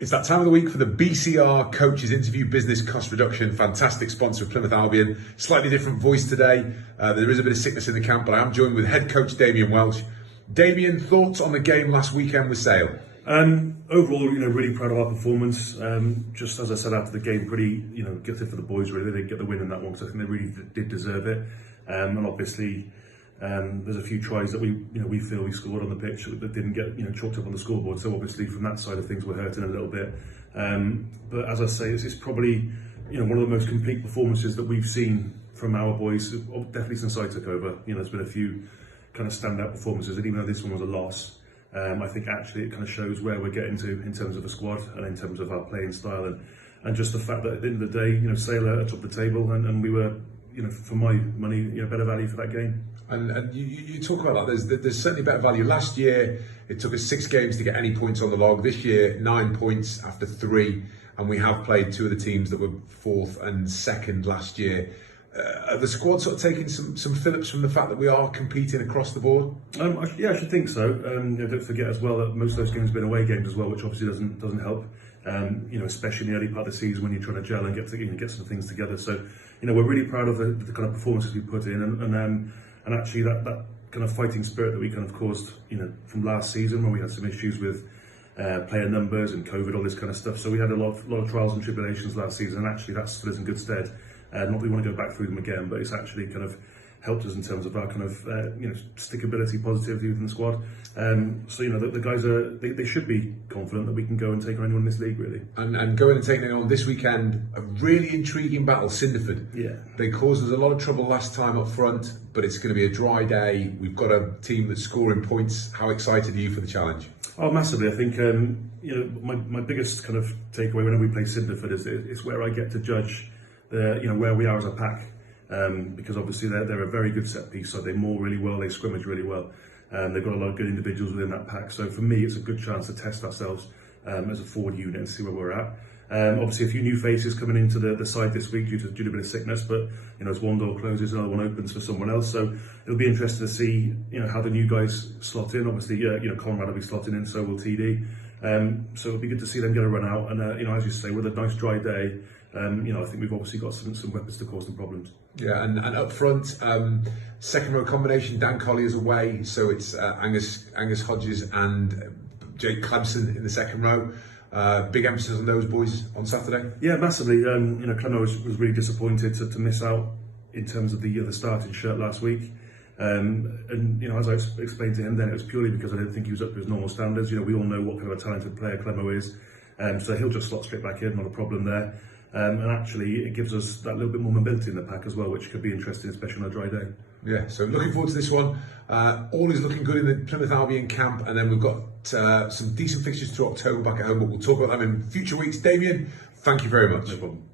It's that time of the week for the BCR Coaches Interview Business Cost Reduction. Fantastic sponsor of Plymouth Albion. Slightly different voice today. There is a bit of sickness in the camp, but I am joined with head coach Damian Welch. Damian, thoughts on the game last weekend with Sale? Overall, really proud of our performance. Just as I said after the game, pretty, gutted for the boys. Really, they get the win in that one because I think they really did deserve it. And obviously, there's a few tries that we feel we scored on the pitch that didn't get chalked up on the scoreboard. So obviously, from that side of things, we're hurting a little bit. But as I say, it's probably one of the most complete performances that we've seen from our boys, definitely since I took over. There's been a few kind of standout performances, and even though this one was a loss, I think actually it kind of shows where we're getting to in terms of the squad and in terms of our playing style, and just the fact that at the end of the day, Sailor atop the table, and we were, for my money, better value for that game. And you talk about that. There's certainly better value. Last year, it took us 6 games to get any points on the log. This year, 9 points after 3, and we have played 2 of the teams that were 4th and 2nd last year. The squad sort of taking some fill-ups from the fact that we are competing across the board? I should think so. Don't forget as well that most of those games have been away games as well, which obviously doesn't help. Especially in the early part of the season when you're trying to gel and get some things together. So, we're really proud of the kind of performances we put in, and actually that kind of fighting spirit that we kind of caused, from last season when we had some issues with player numbers and COVID, all this kind of stuff. So we had a lot of trials and tribulations last season, and actually that stood us in good stead. Not that we want to go back through them again, but it's actually kind of helped us in terms of our kind of stickability, positivity within the squad. So the guys they should be confident that we can go and take on anyone in this league, really. And going and taking on this weekend, a really intriguing battle, Cinderford. Yeah. They caused us a lot of trouble last time up front, but it's going to be a dry day. We've got a team that's scoring points. How excited are you for the challenge? Oh, massively. I think my biggest kind of takeaway whenever we play Cinderford is where I get to judge where we are as a pack. Because obviously they're a very good set piece, so they maul really well, they scrimmage really well, they've got a lot of good individuals within that pack. So for me, it's a good chance to test ourselves as a forward unit and see where we're at. Obviously, a few new faces coming into the side this week due to a bit of sickness, but as one door closes, another one opens for someone else. So it'll be interesting to see how the new guys slot in. Obviously, Conrad will be slotting in, so will TD. So it'll be good to see them get a run out. And as you say, with a nice dry day, I think we've obviously got some weapons to cause some problems. Yeah, and up front, second row combination, Dan Collier's away, so it's Angus Hodges and Jake Clemson in the second row. Big emphasis on those boys on Saturday. Yeah, massively. Clemmo was really disappointed to miss out in terms of the starting shirt last week. As I explained to him then, it was purely because I didn't think he was up to his normal standards. We all know what kind of a talented player Clemmo is, so he'll just slot straight back in, not a problem there. And actually, it gives us that little bit more mobility in the pack as well, which could be interesting, especially on a dry day. Yeah, so looking forward to this one. All is looking good in the Plymouth Albion camp, and then we've got some decent fixtures through October back at home, but we'll talk about them in future weeks. Damian, thank you very much. No problem.